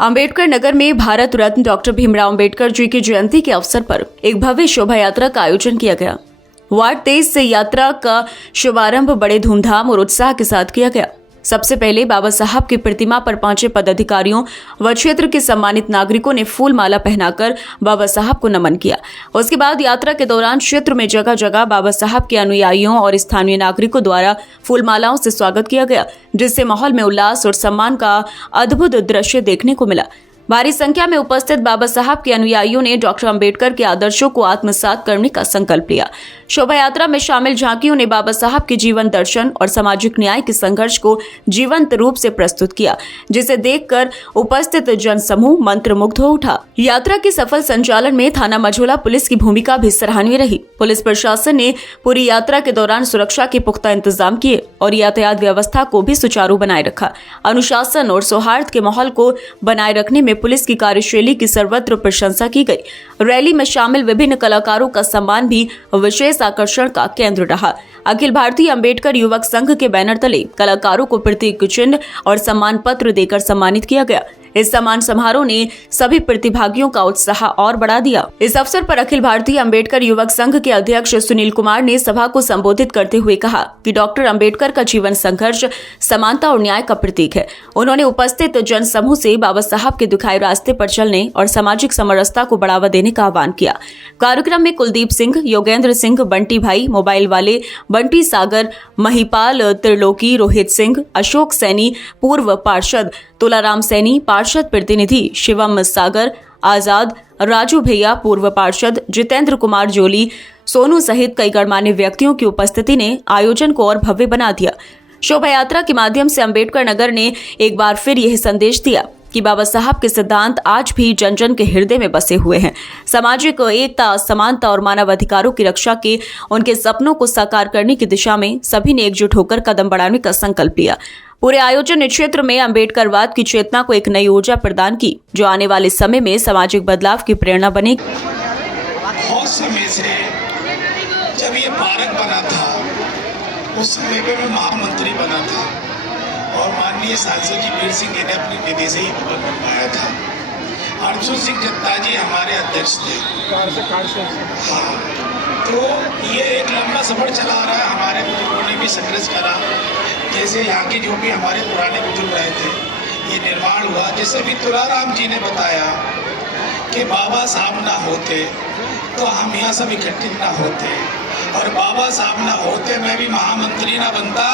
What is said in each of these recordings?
अंबेडकर नगर में भारत रत्न डॉक्टर भीमराव अंबेडकर जी की जयंती के अवसर पर एक भव्य शोभा यात्रा का आयोजन किया गया। वार्ड 23 से यात्रा का शुभारंभ बड़े धूमधाम और उत्साह के साथ किया गया। सबसे पहले बाबा साहब की प्रतिमा पर पहुंचे पदाधिकारियों व क्षेत्र के सम्मानित नागरिकों ने फूल माला पहनाकर बाबा साहब को नमन किया। उसके बाद यात्रा के दौरान क्षेत्र में जगह जगह बाबा साहब के अनुयायियों और स्थानीय नागरिकों द्वारा फूल मालाओं से स्वागत किया गया, जिससे माहौल में उल्लास और सम्मान का अद्भुत दृश्य देखने को मिला। भारी संख्या में उपस्थित बाबा साहब के अनुयायियों ने डॉक्टर अंबेडकर के आदर्शों को आत्मसात करने का संकल्प लिया। शोभा यात्रा में शामिल झांकियों ने बाबा साहब के जीवन दर्शन और सामाजिक न्याय के संघर्ष को जीवंत रूप से प्रस्तुत किया, जिसे देखकर उपस्थित जनसमूह मंत्रमुग्ध हो उठा। यात्रा के सफल संचालन में थाना मझौला पुलिस की भूमिका भी सराहनीय रही। पुलिस प्रशासन ने पूरी यात्रा के दौरान सुरक्षा के पुख्ता इंतजाम किए और यातायात व्यवस्था को भी सुचारू बनाए रखा। अनुशासन और सौहार्द के माहौल को बनाए रखने में पुलिस की कार्यशैली की सर्वत्र प्रशंसा की गई। रैली में शामिल विभिन्न कलाकारों का सम्मान भी विशेष आकर्षण का केंद्र रहा। अखिल भारतीय अंबेडकर युवक संघ के बैनर तले कलाकारों को प्रतीक चिन्ह और सम्मान पत्र देकर सम्मानित किया गया। इस सम्मान समारोह ने सभी प्रतिभागियों का उत्साह और बढ़ा दिया। इस अवसर पर अखिल भारतीय अंबेडकर युवक संघ के अध्यक्ष सुनील कुमार ने सभा को संबोधित करते हुए कहा कि डॉक्टर अंबेडकर का जीवन संघर्ष, समानता और न्याय का प्रतीक है। उन्होंने उपस्थित जनसमूह से बाबा साहब के दिखाए रास्ते पर चलने और सामाजिक समरसता को बढ़ावा देने का आह्वान किया। कार्यक्रम में कुलदीप सिंह, योगेंद्र सिंह, बंटी भाई, मोबाइल वाले, बंटी सागर, महिपाल त्रिलोकी, रोहित सिंह, अशोक सैनी, पूर्व पार्षद तुलाराम सैनी, पार्षद प्रतिनिधि शिवम सागर, आजाद, राजू भैया, पूर्व पार्षद जितेंद्र कुमार जोली, सोनू सहित कई गणमान्य व्यक्तियों की उपस्थिति ने आयोजन को और भव्य बना दिया। शोभा यात्रा के माध्यम से अंबेडकर नगर ने एक बार फिर यह संदेश दिया कि बाबा साहब के सिद्धांत आज भी जन जन के हृदय में बसे हुए हैं। सामाजिक एकता, समानता और मानव अधिकारों की रक्षा के उनके सपनों को साकार करने की दिशा में सभी ने एकजुट होकर कदम बढ़ाने का संकल्प लिया। पूरे आयोजन ने क्षेत्र में अंबेडकरवाद की चेतना को एक नई ऊर्जा प्रदान की, जो आने वाले समय में सामाजिक बदलाव की प्रेरणा बनेगी। बहुत समय से जब ये पार्क बना था, उस समय पे मैं महामंत्री बना था और माननीय सांसद जी वीर सिंह ने अपनी निधि से ही भवन बनवाया था। अर्जुन सिंह जत्ता जी हमारे अध्यक्ष थे। हाँ, तो ये एक लंबा सफर चला आ रहा है। हमारे बुजुर्गों ने भी संघर्ष करा, जैसे यहाँ के जो भी हमारे पुराने बुजुर्ग रहे थे, ये निर्माण हुआ। जैसे भी तुलाराम जी ने बताया कि बाबा साहब ना होते तो हम यहाँ सब इकट्ठित ना होते, और बाबा साहब ना होते मैं भी महामंत्री ना बनता,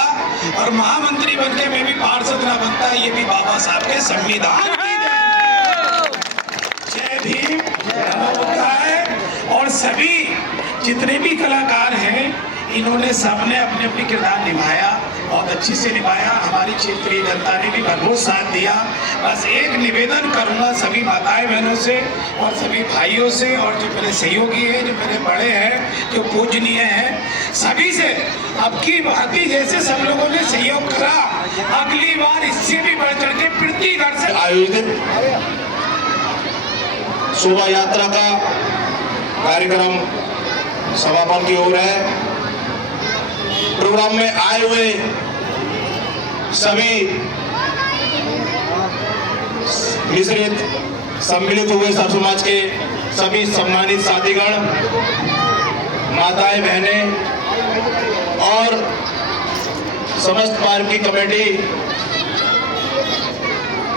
और महामंत्री बनके मैं भी पार्षद ना बनता। ये भी बाबा साहब के संविधान की जय भीम, नमो बुद्धाय। और सभी जितने भी कलाकार हैं, इन्होंने सबने अपने अपने किरदार निभाया, बहुत अच्छी से निभाया। हमारी क्षेत्रीय जनता ने भी भरपूर साथ दिया। बस एक निवेदन करूंगा सभी माताएं बहनों से और सभी भाइयों से, और जो मेरे सहयोगी हैं, जो मेरे बड़े हैं, जो पूजनीय हैं, सभी से अब की भांति जैसे सब लोगों ने सहयोग करा, अगली बार इससे भी बढ़ चढ़ के प्रति घर से आयोजित शोभा यात्रा का कार्यक्रम समापन की ओर है। प्रोग्राम में आए हुए सभी मिश्रित सम्मिलित हुए सब समाज के सभी सम्मानित साथीगण, माताएं बहनें और समस्त पार्क की कमेटी,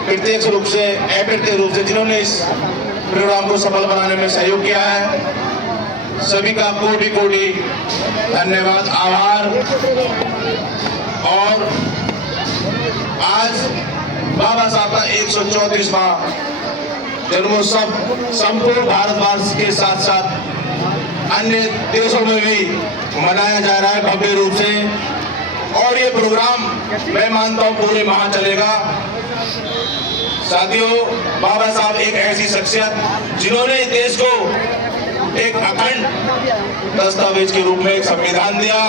प्रत्यक्ष रूप से अप्रत्यक्ष रूप से जिन्होंने इस प्रोग्राम को सफल बनाने में सहयोग किया है, सभी का कोटि कोटि धन्यवाद, आभार। और आज बाबा साहब का 134वां जन्मोत्सव संपूर्ण भारतवर्ष के साथ साथ अन्य देशों में भी मनाया जा रहा है भव्य रूप से, और ये प्रोग्राम मैं मानता हूँ पूरे माह चलेगा। साथियों, बाबा साहब एक ऐसी शख्सियत जिन्होंने देश को एक अखंड दस्तावेज के रूप में एक संविधान दिया,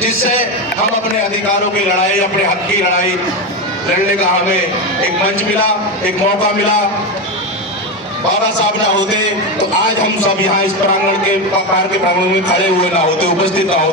जिससे हम अपने अधिकारों की लड़ाई, अपने हक की लड़ाई लड़ने का हमें एक मंच मिला, एक मौका मिला। बाबा साहब ना होते तो आज हम सब यहाँ इस प्रांगण के पार्क के प्रांगण में खड़े हुए ना होते, उपस्थित ना होते।